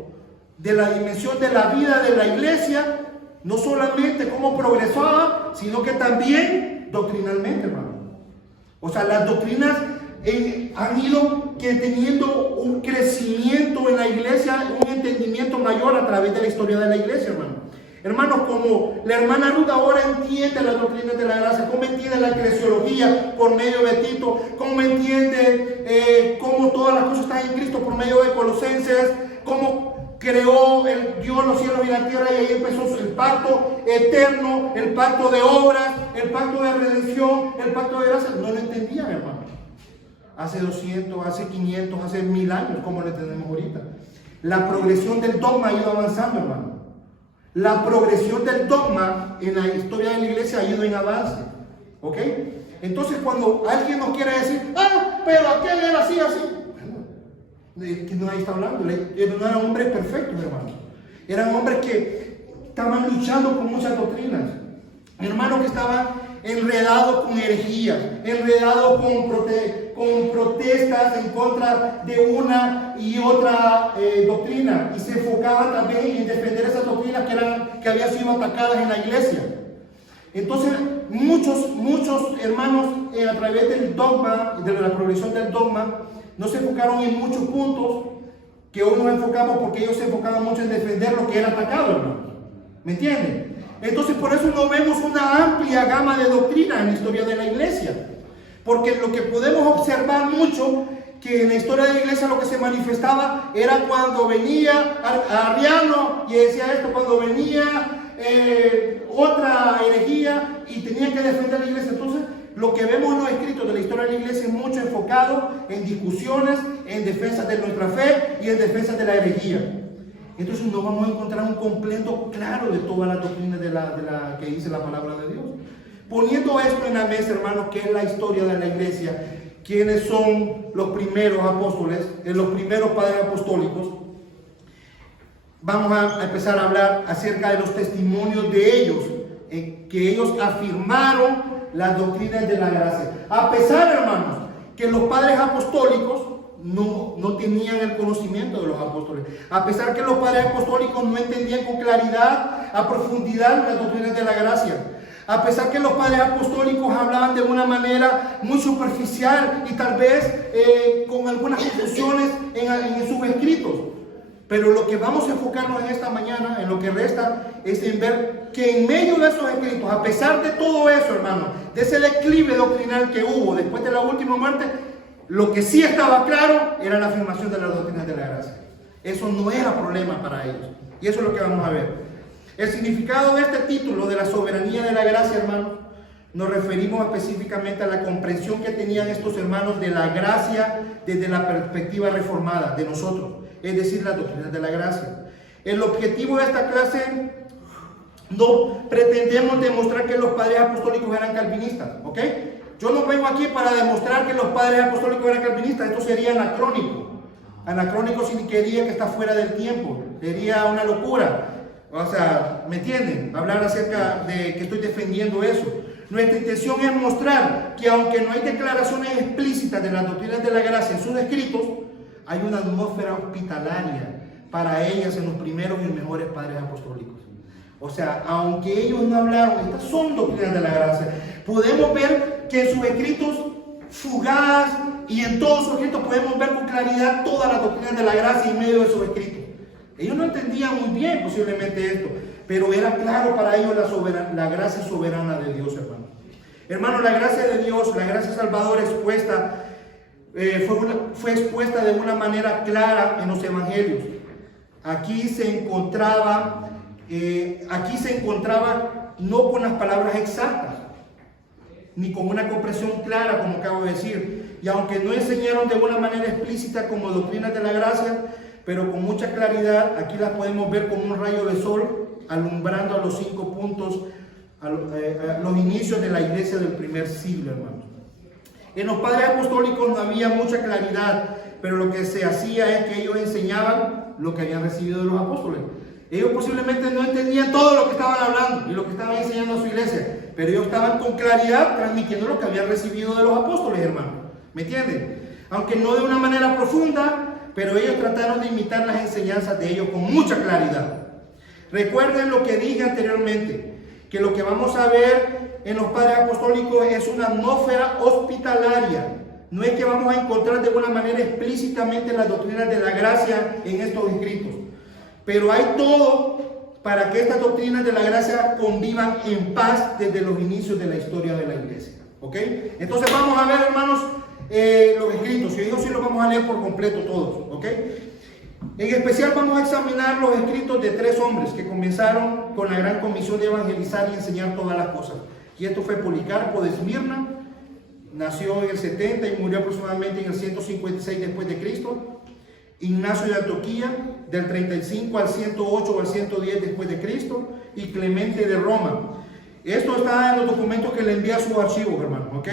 de la dimensión de la vida de la iglesia, no solamente cómo progresaba, sino que también doctrinalmente, hermano. O sea, las doctrinas han ido teniendo un crecimiento en la iglesia, un entendimiento mayor a través de la historia de la iglesia, hermano. Hermanos, como la hermana Ruth ahora entiende las doctrinas de la gracia, cómo entiende la eclesiología por medio de Tito, cómo entiende cómo todas las cosas están en Cristo por medio de Colosenses, cómo creó Dios los cielos y la tierra, y ahí empezó el pacto eterno, el pacto de obras, el pacto de redención, el pacto de gracia. No lo entendían, hermano. Hace 200, hace 500, hace 1000 años, como lo entendemos ahorita. La progresión del dogma ha ido avanzando, hermano. La progresión del dogma en la historia de la iglesia ha ido en avance. ¿Ok? Entonces, cuando alguien nos quiere decir, pero aquel era así, así. Que no ahí está hablando. No eran hombres perfectos, hermano. Eran hombres que estaban luchando con muchas doctrinas. Hermanos que estaban enredados con herejías, enredados con protestas en contra de una y otra doctrina, y se enfocaban también en defender esas doctrinas que habían sido atacadas en la iglesia. Entonces, muchos hermanos a través del dogma, de la progresión del dogma, no se enfocaron en muchos puntos que hoy nos enfocamos, porque ellos se enfocaban mucho en defender lo que era atacado, hermano. ¿Me entienden? Entonces, por eso no vemos una amplia gama de doctrina en la historia de la iglesia. Porque lo que podemos observar mucho, que en la historia de la iglesia lo que se manifestaba era cuando venía Arriano y decía esto, cuando venía otra herejía y tenía que defender la iglesia. Entonces, lo que vemos en los escritos de la historia de la iglesia es mucho enfocado en discusiones, en defensa de nuestra fe y en defensa de la herejía. Entonces no vamos a encontrar un completo claro de todas las doctrinas de la que dice la palabra de Dios. Poniendo esto en la mesa, hermanos, que es la historia de la iglesia, quiénes son los primeros apóstoles, los primeros padres apostólicos, vamos a empezar a hablar acerca de los testimonios de ellos, que ellos afirmaron las doctrinas de la gracia. A pesar, hermanos, que los padres apostólicos no tenían el conocimiento de los apóstoles. A pesar que los padres apostólicos no entendían con claridad, a profundidad, las doctrinas de la gracia. A pesar que los padres apostólicos hablaban de una manera muy superficial y tal vez con algunas confusiones en sus escritos. Pero lo que vamos a enfocarnos en esta mañana, en lo que resta, es en ver que en medio de esos escritos, a pesar de todo eso, hermano, de ese declive doctrinal que hubo después de la última muerte, lo que sí estaba claro era la afirmación de las doctrinas de la gracia. Eso no era problema para ellos. Y eso es lo que vamos a ver. El significado de este título, de la soberanía de la gracia, hermano, nos referimos específicamente a la comprensión que tenían estos hermanos de la gracia desde la perspectiva reformada de nosotros, es decir, las doctrinas de la gracia. El objetivo de esta clase, no pretendemos demostrar que los padres apostólicos eran calvinistas, ¿ok? Yo no vengo aquí para demostrar que los padres apostólicos eran calvinistas. Esto sería anacrónico. Anacrónico significaría que está fuera del tiempo. Sería una locura. O sea, ¿me entienden? Hablar acerca de que estoy defendiendo eso. Nuestra intención es mostrar que aunque no hay declaraciones explícitas de las doctrinas de la gracia en sus escritos, hay una atmósfera hospitalaria para ellas en los primeros y mejores padres apostólicos. O sea, aunque ellos no hablaron, estas son doctrinas de la gracia, podemos ver que en sus escritos fugaz y en todos sus escritos podemos ver con claridad todas las doctrinas de la gracia en medio de sus escritos. Ellos no entendían muy bien posiblemente esto, pero era claro para ellos la gracia soberana de Dios, hermano. Hermano, la gracia de Dios, la gracia salvadora expuesta, fue expuesta de una manera clara en los evangelios. Aquí se encontraba no con las palabras exactas, ni con una comprensión clara, como acabo de decir. Y aunque no enseñaron de una manera explícita como doctrinas de la gracia, pero con mucha claridad, aquí las podemos ver como un rayo de sol, alumbrando a los 5 puntos, a los inicios de la iglesia del primer siglo, hermanos. En los padres apostólicos no había mucha claridad, pero lo que se hacía es que ellos enseñaban lo que habían recibido de los apóstoles. Ellos posiblemente no entendían todo lo que estaban hablando y lo que estaban enseñando a su iglesia, pero ellos estaban con claridad transmitiendo lo que habían recibido de los apóstoles, hermanos. ¿Me entienden? Aunque no de una manera profunda, pero ellos trataron de imitar las enseñanzas de ellos con mucha claridad. Recuerden lo que dije anteriormente, que lo que vamos a ver en los padres apostólicos es una atmósfera hospitalaria. No es que vamos a encontrar de una manera explícitamente las doctrinas de la gracia en estos escritos, pero hay todo para que estas doctrinas de la gracia convivan en paz desde los inicios de la historia de la iglesia. ¿Ok? Entonces vamos a ver, hermanos, los escritos. Y ellos sí los vamos a leer por completo todos. ¿Ok? En especial vamos a examinar los escritos de 3 hombres que comenzaron con la gran comisión de evangelizar y enseñar todas las cosas. Y esto fue Policarpo de Esmirna, nació en el 70 y murió aproximadamente en el 156 después de Cristo. Ignacio de Antioquía, del 35 al 108 o al 110 después de Cristo, y Clemente de Roma. Esto está en los documentos que le envía a su archivo, hermano, ¿ok?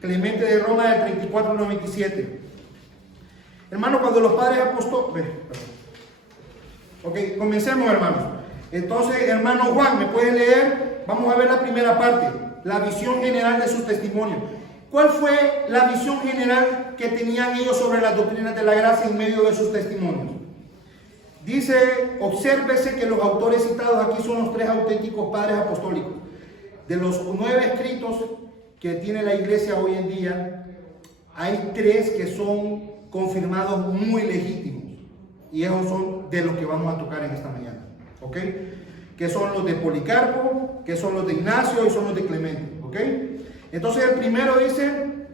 Clemente de Roma, del 34 al 97. Hermano, cuando los padres apóstoles... Ok, comencemos, hermanos. Entonces, hermano Juan, ¿me puede leer? Vamos a ver la primera parte, la visión general de sus testimonios. ¿Cuál fue la visión general que tenían ellos sobre las doctrinas de la gracia en medio de sus testimonios? Dice, obsérvese que los autores citados aquí son los 3 auténticos padres apostólicos. De los 9 escritos que tiene la iglesia hoy en día, hay 3 que son confirmados muy legítimos. Y esos son de los que vamos a tocar en esta mañana. ¿Ok? Que son los de Policarpo, que son los de Ignacio y son los de Clemente. ¿Ok? Entonces el primero dice,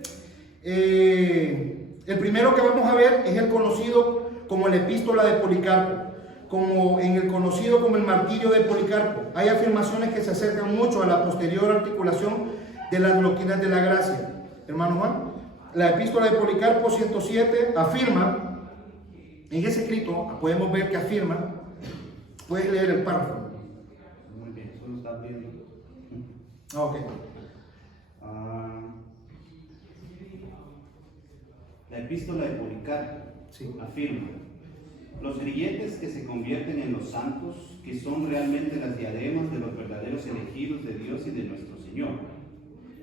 el primero que vamos a ver es el conocido como la epístola de Policarpo, como en el conocido como el martirio de Policarpo. Hay afirmaciones que se acercan mucho a la posterior articulación de las doctrinas de la gracia. Hermano Juan, la epístola de Policarpo 107 afirma, en ese escrito podemos ver que afirma, puedes leer el párrafo. Muy bien, solo estás viendo. Ok. La epístola de Policarpo afirma: los grilletes que se convierten en los santos, que son realmente las diademas de los verdaderos elegidos de Dios y de nuestro Señor,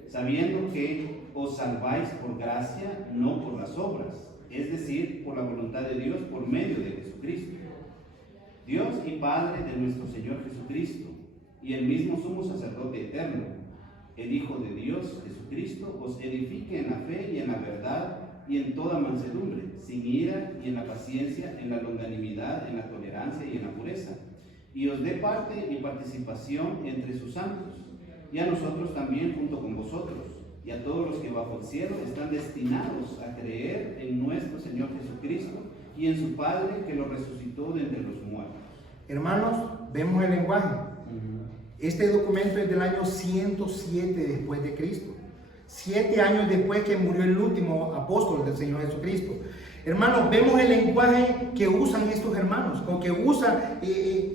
sabiendo que os salváis por gracia, no por las obras, es decir, por la voluntad de Dios por medio de Jesucristo. Dios y Padre de nuestro Señor Jesucristo, y el mismo sumo sacerdote eterno, el Hijo de Dios Jesucristo, os edifique en la fe y en la verdad y en toda mansedumbre, sin ira y en la paciencia, en la longanimidad, en la tolerancia y en la pureza, y os dé parte y participación entre sus santos, y a nosotros también junto con vosotros, y a todos los que bajo el cielo están destinados a creer en nuestro Señor Jesucristo y en su Padre que lo resucitó de entre los muertos. Hermanos, vemos el lenguaje. Este documento es del año 107 después de Cristo. 7 años después que murió el último apóstol del Señor Jesucristo. Hermanos, vemos el lenguaje que usan estos hermanos, o que usan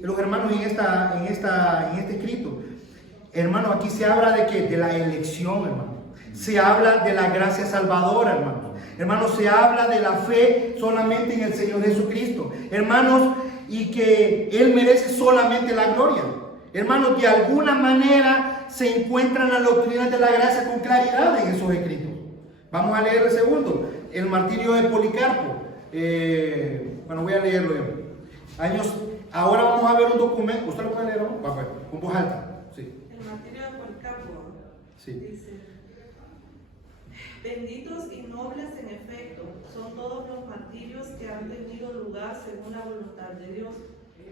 los hermanos en este escrito. Hermanos, aquí se habla de ¿qué? De la elección, hermano. Se habla de la gracia salvadora, hermanos. Hermanos, se habla de la fe solamente en el Señor Jesucristo. Hermanos, y que Él merece solamente la gloria. Hermanos, de alguna manera se encuentran las doctrinas de la gracia con claridad en esos escritos. Vamos a leer el segundo, el martirio de Policarpo. Bueno, voy a leerlo yo. Ahora vamos a ver un documento. ¿Usted lo puede leer, no? Va, pues, con voz alta. Sí. El martirio de Policarpo, Sí. dice: benditos y nobles en efecto son todos los martirios que han tenido lugar según la voluntad de Dios,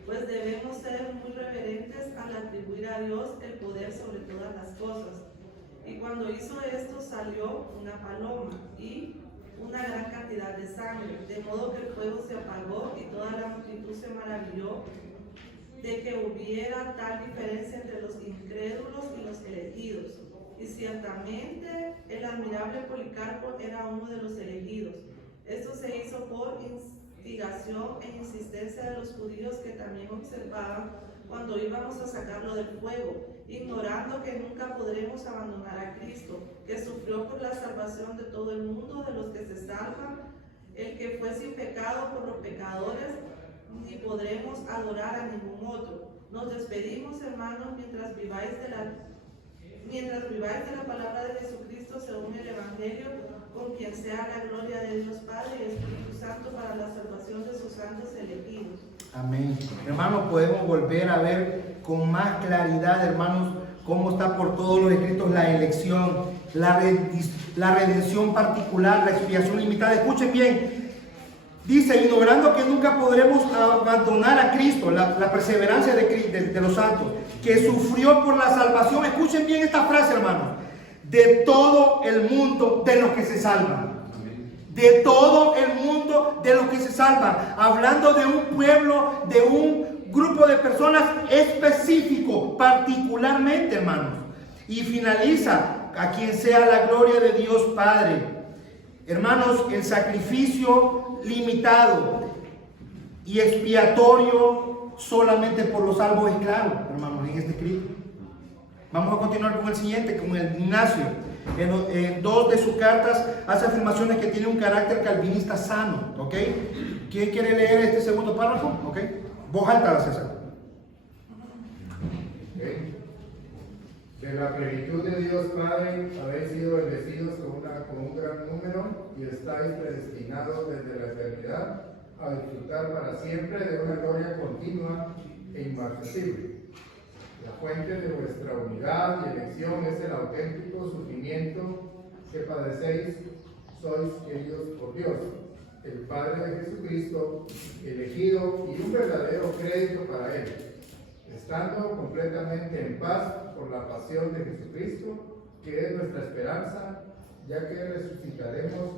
pues debemos ser muy reverentes al atribuir a Dios el poder sobre todas las cosas. Y cuando hizo esto salió una paloma y una gran cantidad de sangre, de modo que el fuego se apagó y toda la multitud se maravilló de que hubiera tal diferencia entre los incrédulos y los elegidos. y ciertamente el admirable Policarpo era uno de los elegidos. Esto se hizo por instigación e insistencia de los judíos que también observaban cuando íbamos a sacarlo del fuego, ignorando que nunca podremos abandonar a Cristo, que sufrió por la salvación de todo el mundo, de los que se salvan, el que fue sin pecado por los pecadores, ni podremos adorar a ningún otro. Nos despedimos, hermanos, mientras viváis de la palabra de Jesucristo según el Evangelio, con quien sea la gloria de Dios Padre y Espíritu Santo para la salvación de sus santos elegidos. Amén. Hermanos, podemos volver a ver con más claridad, hermanos, cómo está por todos los escritos la elección, la redención particular, la expiación limitada. Escuchen bien, dice, ignorando que nunca podremos abandonar a Cristo, la perseverancia de los santos, que sufrió por la salvación. Escuchen bien esta frase, hermanos, de todo el mundo de los que se salvan. De todo el mundo de los que se salvan, hablando de un pueblo, de un grupo de personas específico, particularmente, hermanos. Y finaliza, a quien sea la gloria de Dios Padre. Hermanos, el sacrificio limitado y expiatorio solamente por los salvos es claro, hermanos, en este escrito. Vamos a continuar con el siguiente, con el Ignacio. En dos de sus cartas hace afirmaciones que tienen un carácter calvinista sano, ¿ok? ¿Quién quiere leer este segundo párrafo? ¿Ok? Voz alta, César. Okay. De la plenitud de Dios Padre habéis sido bendecidos con un gran número y estáis predestinados desde la eternidad a disfrutar para siempre de una gloria continua e inmarcesible. La fuente de vuestra unidad y elección es el auténtico sufrimiento que padecéis. Sois queridos por Dios, el Padre de Jesucristo, elegido y un verdadero crédito para Él, estando completamente en paz por la pasión de Jesucristo, que es nuestra esperanza, ya que resucitaremos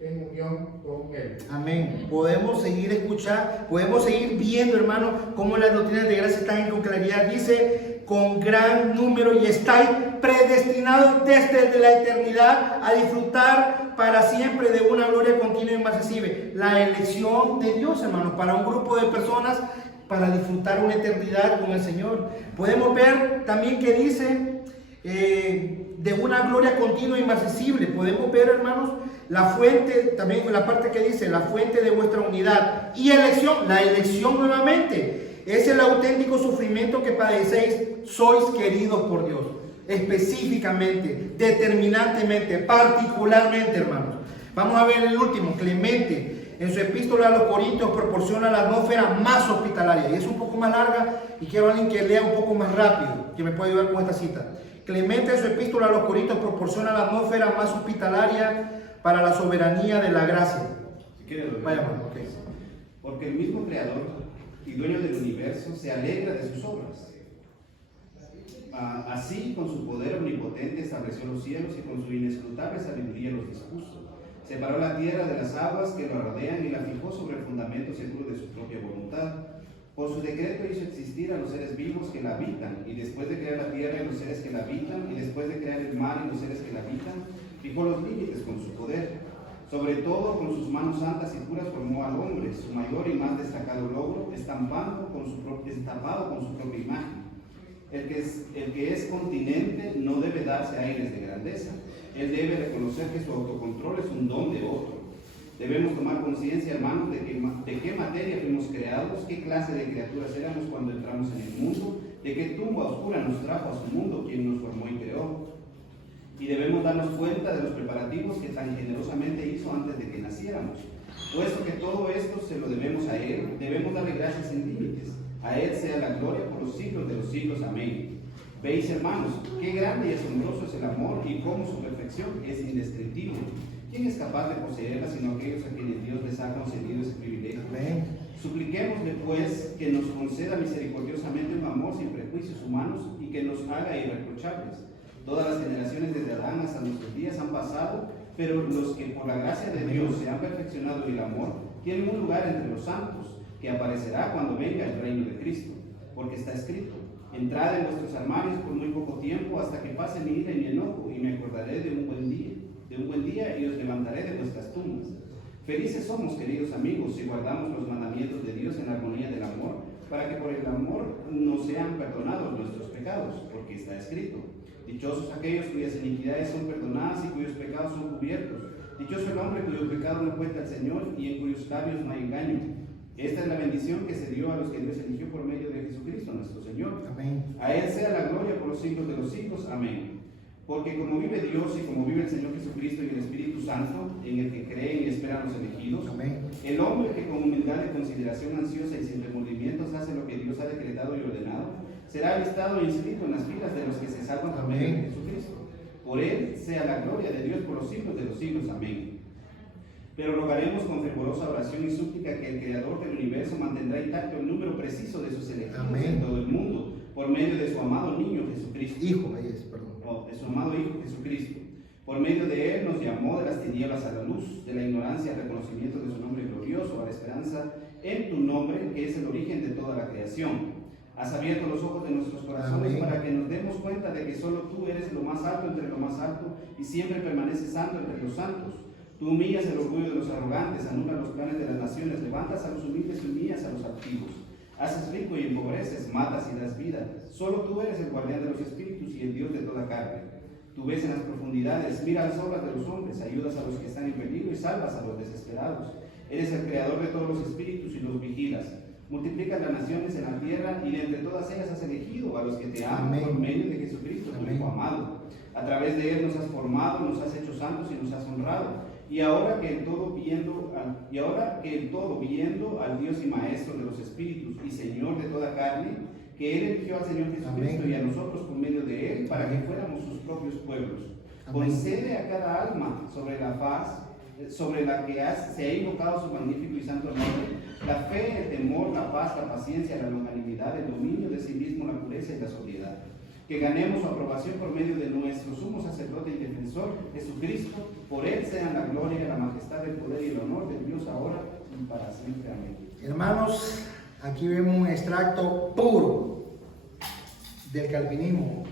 en unión con Él. Amén. Podemos seguir escuchando, podemos seguir viendo, hermano, cómo las doctrinas de gracia están con claridad. Dice, con gran número, y estáis predestinados desde la eternidad a disfrutar para siempre de una gloria continua e inmarcesible. La elección de Dios, hermano, para un grupo de personas para disfrutar una eternidad con el Señor. Podemos ver también que dice de una gloria continua e inmarcesible. Podemos ver, hermanos, la fuente, también en la parte que dice, la fuente de vuestra unidad y elección. La elección nuevamente es el auténtico sufrimiento que padecéis. Sois queridos por Dios, específicamente, determinantemente, particularmente, hermanos. Vamos a ver el último. Clemente, en su epístola a los Corintios, proporciona la atmósfera más hospitalaria, y es un poco más larga, y quiero a alguien que lea un poco más rápido, que me pueda ayudar con esta cita. Clemente, en su epístola a los Corintios, proporciona la atmósfera más hospitalaria para la soberanía de la gracia. Si quieres, Vaya, bueno, ok. Porque el mismo Creador y dueño del universo se alegra de sus obras. Así, con su poder omnipotente estableció los cielos y con su inescrutable sabiduría los dispuso. Separó la tierra de las aguas que lo rodean y la fijó sobre el fundamento seguro de su propia voluntad. Por su decreto hizo existir a los seres vivos que la habitan, y después de crear la tierra y los seres que la habitan, y después de crear el mar y los seres que la habitan, fijó los límites con su poder. Sobre todo, con sus manos santas y puras formó al hombre, su mayor y más destacado logro, estampado con su propia imagen. El que es continente no debe darse aires de grandeza. Él debe reconocer que su autocontrol es un don de otro. Debemos tomar conciencia, hermanos, de qué materia fuimos creados, qué clase de criaturas éramos cuando entramos en el mundo, de qué tumba oscura nos trajo a su mundo quien nos formó y creó. Y debemos darnos cuenta de los preparativos que tan generosamente hizo antes de que naciéramos. Puesto que todo esto se lo debemos a Él, debemos darle gracias sin límites. A Él sea la gloria por los siglos de los siglos. Amén. Veis, hermanos, qué grande y asombroso es el amor y cómo su perfección es indescriptible. ¿Quién es capaz de poseerla sino aquellos a quienes Dios les ha concedido ese privilegio? Amén. Supliquémosle, pues, que nos conceda misericordiosamente un amor sin prejuicios humanos y que nos haga irreprochables. Todas las generaciones desde Adán hasta nuestros días han pasado, pero los que por la gracia de Dios se han perfeccionado en el amor tienen un lugar entre los santos, que aparecerá cuando venga el reino de Cristo. Porque está escrito: Entrad en vuestros armarios por muy poco tiempo, hasta que pase mi ira y mi enojo, y me acordaré de un buen día, y os levantaré de vuestras tumbas. Felices somos, queridos amigos, si guardamos los mandamientos de Dios en la armonía del amor, para que por el amor nos sean perdonados nuestros pecados, porque está escrito: dichosos aquellos cuyas iniquidades son perdonadas y cuyos pecados son cubiertos. Dichoso el hombre cuyo pecado no cuenta al Señor y en cuyos labios no hay engaño. Esta es la bendición que se dio a los que Dios eligió por medio de Jesucristo nuestro Señor. Amén. A Él sea la gloria por los siglos de los siglos. Amén. Porque como vive Dios y como vive el Señor Jesucristo y el Espíritu Santo, en el que creen y esperan los elegidos, Amén. el hombre que con humildad y consideración ansiosa y sin remordimientos hace lo que Dios ha decretado y ordenado, será listado e inscrito en las filas de los que se salvan por medio de Jesucristo. Por Él sea la gloria de Dios por los siglos de los siglos. Amén. Pero rogaremos con fervorosa oración y súplica que el Creador del universo mantendrá intacto el número preciso de sus elegidos en todo el mundo, por medio de su amado niño Jesucristo. Hijo, ahí es, perdón. De su amado Hijo Jesucristo. Por medio de Él nos llamó de las tinieblas a la luz, de la ignorancia al reconocimiento de su nombre glorioso, a la esperanza en tu nombre, que es el origen de toda la creación. Has abierto los ojos de nuestros corazones. Amén. Para que nos demos cuenta de que solo tú eres lo más alto entre lo más alto y siempre permaneces santo entre los santos. Tú humillas el orgullo de los arrogantes, anulas los planes de las naciones, levantas a los humildes y humillas a los altivos. Haces rico y empobreces, matas y das vida. Solo tú eres el guardián de los espíritus y el Dios de toda carne. Tú ves en las profundidades, mira las obras de los hombres, ayudas a los que están en peligro y salvas a los desesperados. Eres el creador de todos los espíritus y los vigilas. Multiplicas las naciones en la tierra y de entre todas ellas has elegido a los que te aman. Amén. Por medio de Jesucristo, tu Hijo amado. A través de Él nos has formado, nos has hecho santos y nos has honrado. Y ahora que el todo viendo al Dios y Maestro de los espíritus y Señor de toda carne, que Él eligió al Señor Jesucristo. Amén. Y a nosotros por medio de Él, para que fuéramos sus propios pueblos. Amén. Concede a cada alma sobre la faz, sobre la que se ha invocado su magnífico y santo nombre, la fe, el temor, la paz, la paciencia, la longanimidad, el dominio de sí mismo, la pureza y la sobriedad. Que ganemos su aprobación por medio de nuestro sumo sacerdote y defensor, Jesucristo. Por Él sean la gloria, la majestad, el poder y el honor de Dios ahora y para siempre. Amén. Hermanos, aquí vemos un extracto puro del calvinismo,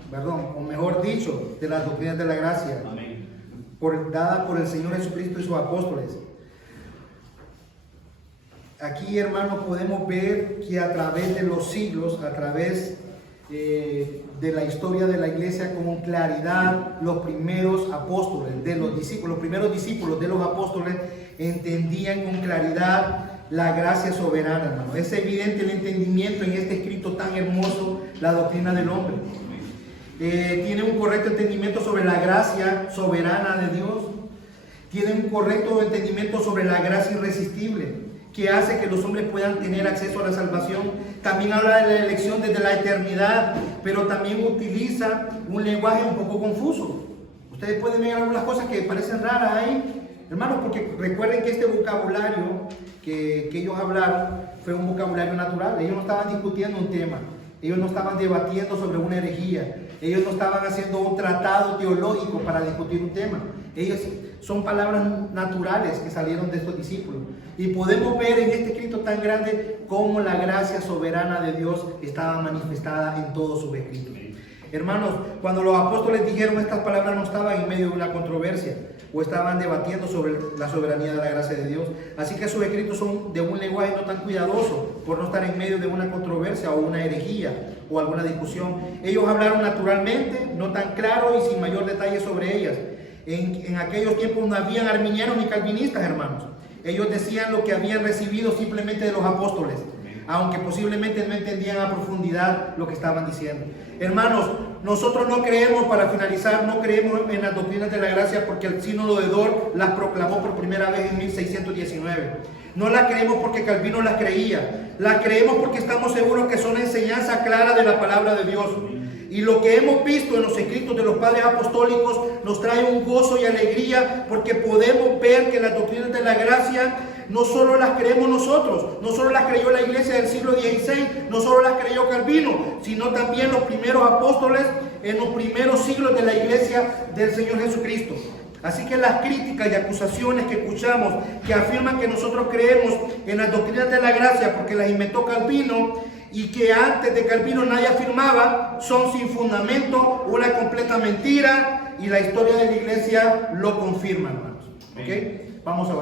o mejor dicho, de las doctrinas de la gracia. Amén. Dada por el Señor Jesucristo y sus apóstoles. Aquí, hermanos, podemos ver que a través de los siglos, a través de la historia de la iglesia, con claridad, los primeros apóstoles de los discípulos, los primeros discípulos de los apóstoles entendían con claridad la gracia soberana, hermano. Es evidente el entendimiento en este escrito tan hermoso, la doctrina del hombre. Tiene un correcto entendimiento sobre la gracia soberana de Dios. Tiene un correcto entendimiento sobre la gracia irresistible que hace que los hombres puedan tener acceso a la salvación. También habla de la elección desde la eternidad, pero también utiliza un lenguaje un poco confuso. Ustedes pueden ver algunas cosas que parecen raras ahí, hermanos, porque recuerden que este vocabulario que ellos hablaron fue un vocabulario natural. Ellos no estaban discutiendo un tema, ellos no estaban debatiendo sobre una herejía, ellos no estaban haciendo un tratado teológico para discutir un tema. Ellos son palabras naturales que salieron de estos discípulos. Y podemos ver en este escrito tan grande cómo la gracia soberana de Dios estaba manifestada en todos sus escritos. Hermanos, cuando los apóstoles dijeron estas palabras, no estaban en medio de una controversia o estaban debatiendo sobre la soberanía de la gracia de Dios. Así que sus escritos son de un lenguaje no tan cuidadoso, por no estar en medio de una controversia o una herejía o alguna discusión. Ellos hablaron naturalmente, no tan claro y sin mayor detalle sobre ellas. En aquellos tiempos no habían arminianos ni calvinistas, hermanos. Ellos decían lo que habían recibido simplemente de los apóstoles, aunque posiblemente no entendían a profundidad lo que estaban diciendo. Hermanos, nosotros no creemos, para finalizar, no creemos en las doctrinas de la gracia porque el sínodo de Dort las proclamó por primera vez en 1619. No las creemos porque Calvino las creía. Las creemos porque estamos seguros que son enseñanza clara de la palabra de Dios. Y lo que hemos visto en los escritos de los padres apostólicos nos trae un gozo y alegría, porque podemos ver que las doctrinas de la gracia no solo las creemos nosotros, no solo las creyó la iglesia del siglo XVI, no solo las creyó Calvino, sino también los primeros apóstoles en los primeros siglos de la iglesia del Señor Jesucristo. Así que las críticas y acusaciones que escuchamos, que afirman que nosotros creemos en las doctrinas de la gracia porque las inventó Calvino y que antes de Calvino nadie afirmaba, son sin fundamento, una completa mentira, y la historia de la iglesia lo confirma, hermanos. ¿Ok? Vamos a ver.